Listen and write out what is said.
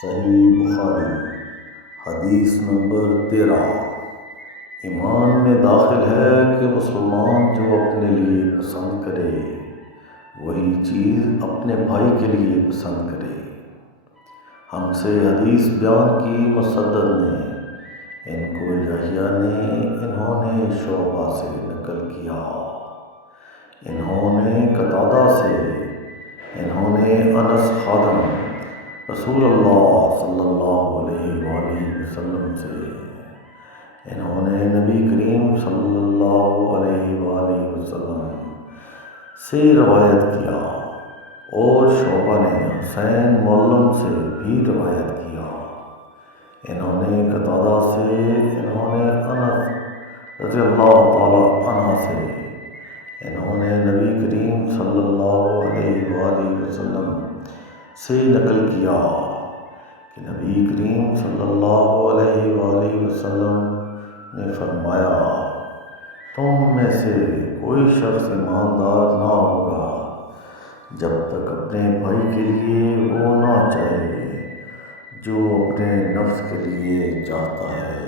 صحیح بخاری حدیث نمبر 13۔ ایمان میں داخل ہے کہ مسلمان جو اپنے لیے پسند کرے وہی چیز اپنے بھائی کے لیے پسند کرے۔ ہم سے حدیث بیان کی مسدد نے، ان کو یحییٰ نے، انہوں نے شعبہ سے نقل کیا، انہوں نے قتادہ سے، انہوں نے انس خادم رسول اللہ صلی اللہ علیہ وآلہ وسلم سے، انہوں نے نبی کریم صلی اللہ علیہ وآلہ وسلم سے روایت کیا، اور شعبہ نے حسین معلم سے بھی روایت کیا، انہوں نے قتادہ سے، انہوں نے انس رضی اللہ تعالی عنہ سے، انہوں نے نبی کریم صلی اللہ علیہ وآلہ وسلم سے نقل کیا کہ نبی کریم صلی اللہ علیہ وآلہ وسلم نے فرمایا، تم میں سے کوئی شخص ایماندار نہ ہوگا جب تک اپنے بھائی کے لیے وہ نہ چاہے جو اپنے نفس کے لیے چاہتا ہے۔